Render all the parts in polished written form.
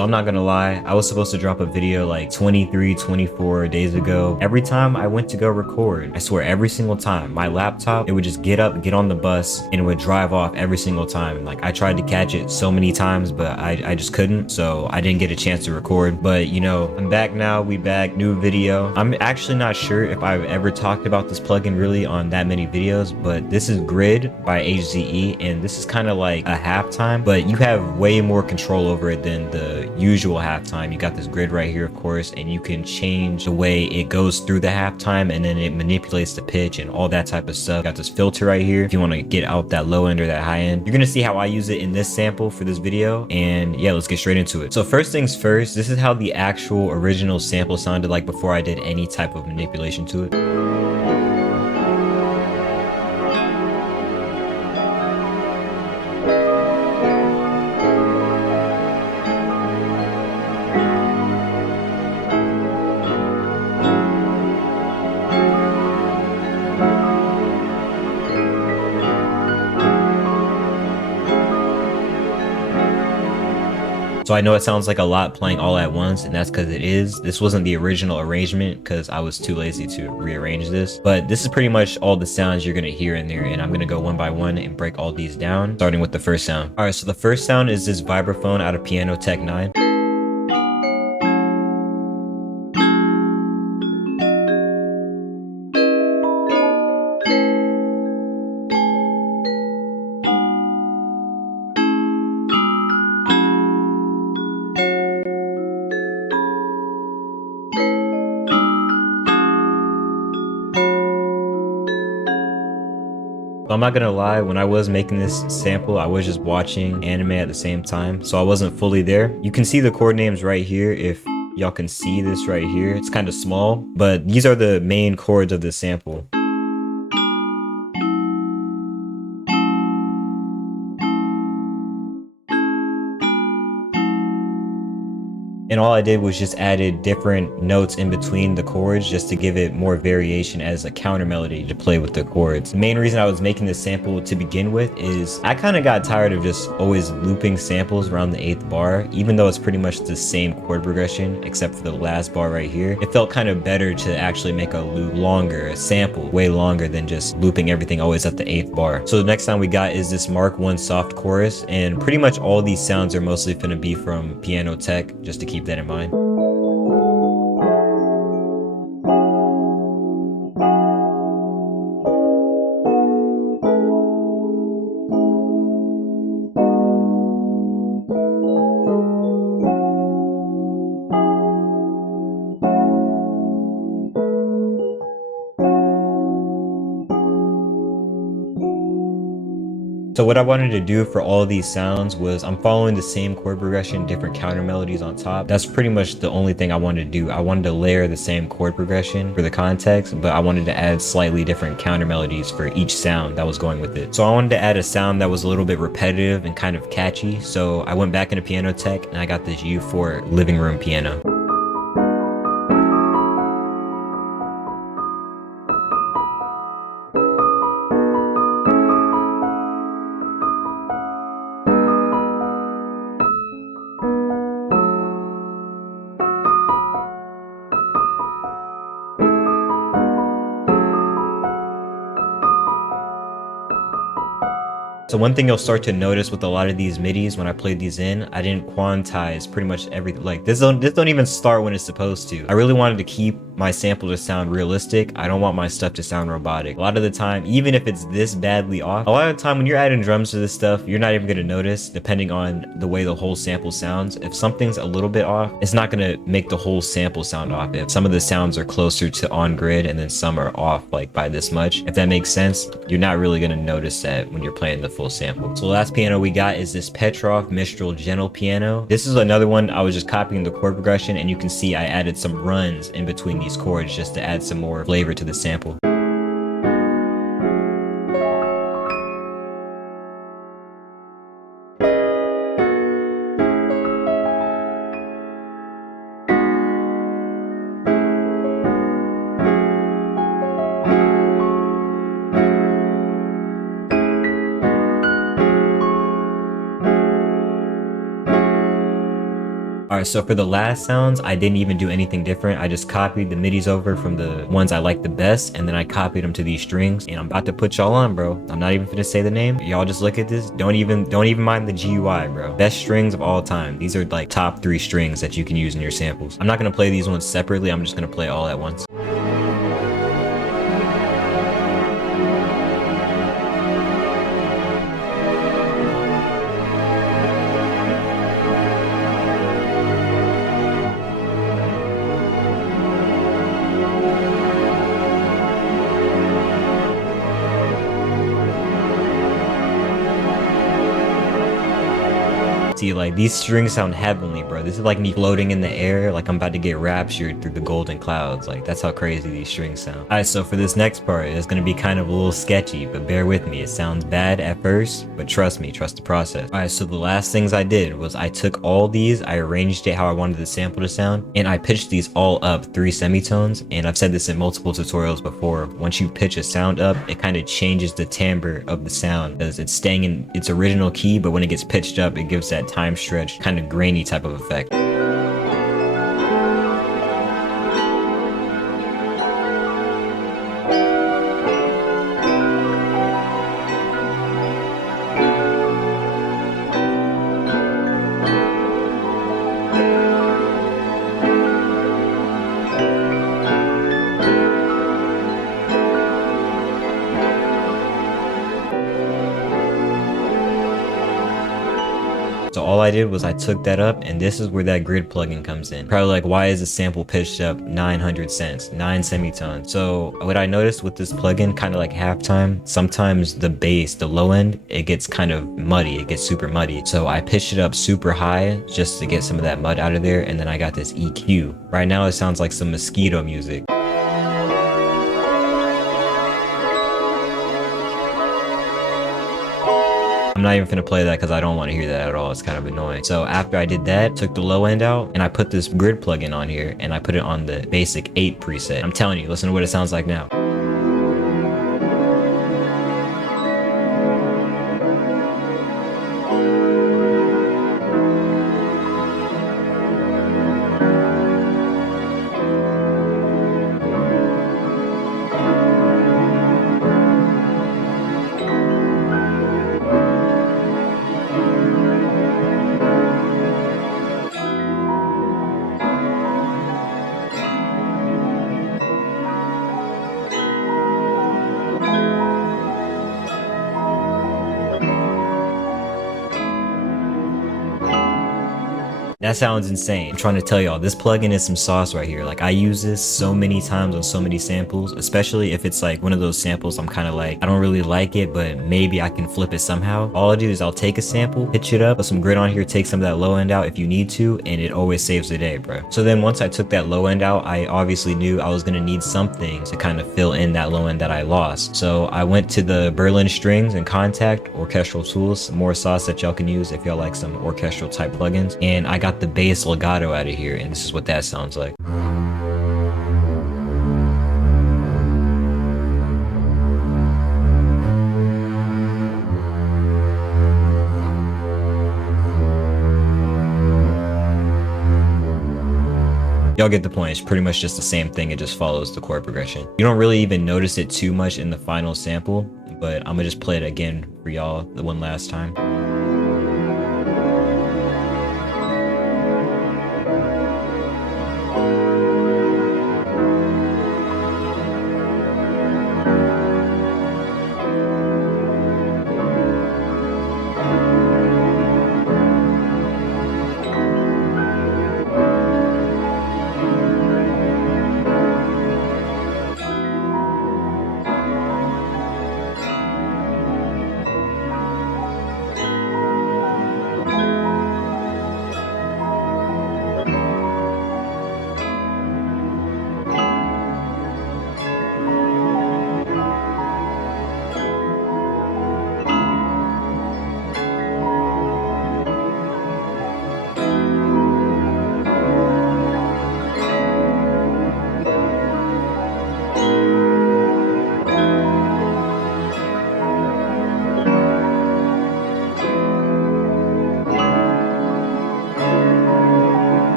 So I'm not gonna lie, I was supposed to drop a video like 23, 24 days ago. Every time I went to go record, I swear every single time, my laptop, it would just get up, get on the bus, and it would drive off every single time. Like I tried to catch it so many times, but I just couldn't. So I didn't get a chance to record. But you know, I'm back now, we back, new video. I'm actually not sure if I've ever talked about this plugin really on that many videos, but this is Grid by HZE, and this is kind of like a halftime, but you have way more control over it than the usual halftime. You got this grid right here, of course, and you can change the way it goes through the halftime, and then it manipulates the pitch and all that type of stuff. Got this filter right here if you want to get out that low end or that high end. You're gonna see how I use it in this sample for this video, and yeah, let's get straight into it. So first things first, this is how the actual original sample sounded like before I did any type of manipulation to it. So I know it sounds like a lot playing all at once, and that's because it is. This wasn't the original arrangement because I was too lazy to rearrange this. But this is pretty much all the sounds you're going to hear in there, and I'm going to go one by one and break all these down, starting with the first sound. Alright, so the first sound is this Vibraphone out of Piano Tech 9. So I'm not gonna lie, when I was making this sample, I was just watching anime at the same time, so I wasn't fully there. You can see the chord names right here if y'all can see this right here. It's kind of small, but these are the main chords of the sample. And all I did was just added different notes in between the chords just to give it more variation as a counter melody to play with the chords. The main reason I was making this sample to begin with is I kind of got tired of just always looping samples around the 8th bar, even though it's pretty much the same chord progression except for the last bar right here. It felt kind of better to actually make a loop longer, a sample way longer than just looping everything always at the 8th bar. So the next sound we got is this Mark 1 soft chorus, and pretty much all these sounds are mostly gonna be from Piano Tech, just to keep that in mind. So what I wanted to do for all of these sounds was I'm following the same chord progression, different counter melodies on top. That's pretty much the only thing I wanted to do. I wanted to layer the same chord progression for the context, but I wanted to add slightly different counter melodies for each sound that was going with it. So I wanted to add a sound that was a little bit repetitive and kind of catchy. So I went back into Piano Tech and I got this U4 living room piano. So one thing you'll start to notice with a lot of these midis when I played these in, I didn't quantize pretty much everything. Like this don't even start when it's supposed to. I really wanted to keep my sample to sound realistic. I don't want my stuff to sound robotic. A lot of the time, even if it's this badly off, a lot of the time when you're adding drums to this stuff, you're not even gonna notice depending on the way the whole sample sounds. If something's a little bit off, it's not gonna make the whole sample sound off. If some of the sounds are closer to on grid and then some are off like by this much, if that makes sense, you're not really gonna notice that when you're playing the full sample. So the last piano we got is this Petrov Mistral Gentle piano. This is another one I was just copying the chord progression, and you can see I added some runs in between these chords just to add some more flavor to the sample. Alright, Alright, so for the last sounds, I didn't even do anything different. I just copied the midis over from the ones I like the best, and then I copied them to these strings, and I'm about to put y'all on, bro. I'm not even gonna say the name. Y'all just look at this. Don't even mind the GUI, bro. Best strings of all time. These are like top 3 strings that you can use in your samples. I'm not gonna play these ones separately. I'm just gonna play all at once. See, like, these strings sound heavenly, bro. This is like me floating in the air, like I'm about to get raptured through the golden clouds. Like, that's how crazy these strings sound. Alright, so for this next part, it's gonna be kind of a little sketchy, but bear with me. It sounds bad at first, but trust me, trust the process. Alright, so the last things I did was I took all these, I arranged it how I wanted the sample to sound, and I pitched these all up 3 semitones. And I've said this in multiple tutorials before. Once you pitch a sound up, it kind of changes the timbre of the sound, because it's staying in its original key, but when it gets pitched up, it gives that time stretch, kind of grainy type of effect. So all I did was I took that up, and this is where that grid plugin comes in. Probably like, why is the sample pitched up 900 cents, 9 semitones? So what I noticed with this plugin, kind of like halftime, sometimes the bass, the low end, it gets kind of muddy. It gets super muddy. So I pitched it up super high just to get some of that mud out of there. And then I got this EQ. Right now it sounds like some mosquito music. I'm not even gonna play that because I don't want to hear that at all. It's kind of annoying. So after I did that, took the low end out, and I put this grid plugin on here, and I put it on the basic 8 preset. I'm telling you, listen to what it sounds like now. That sounds insane. I'm trying to tell y'all, this plugin is some sauce right here. Like, I use this so many times on so many samples, especially if it's like one of those samples I'm kind of like, I don't really like it, but maybe I can flip it somehow. All I do is I'll take a sample, pitch it up, put some grid on here, take some of that low end out if you need to, and it always saves the day, bro. So then once I took that low end out, I obviously knew I was gonna need something to kind of fill in that low end that I lost. So I went to the Berlin Strings and Contact Orchestral tools, some more sauce that y'all can use if y'all like some orchestral type plugins, and I got the bass legato out of here, and this is what that sounds like. Y'all get the point. It's pretty much just the same thing. It just follows the chord progression. You don't really even notice it too much in the final sample, but I'm gonna just play it again for y'all the one last time.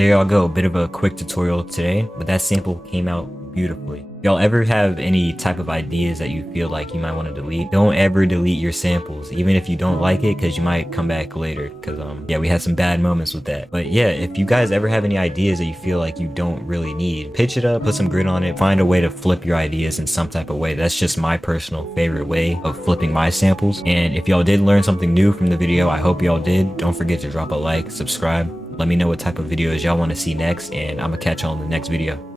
there y'all go, a bit of a quick tutorial today, but that sample came out beautifully. If y'all ever have any type of ideas that you feel like you might want to delete, don't ever delete your samples, even if you don't like it, because you might come back later, because yeah, we had some bad moments with that. But yeah, if you guys ever have any ideas that you feel like you don't really need, pitch it up, put some grit on it, find a way to flip your ideas in some type of way. That's just my personal favorite way of flipping my samples. And if y'all did learn something new from the video, I hope y'all did. Don't forget to drop a like, subscribe, let me know what type of videos y'all want to see next, and I'm gonna catch y'all in the next video.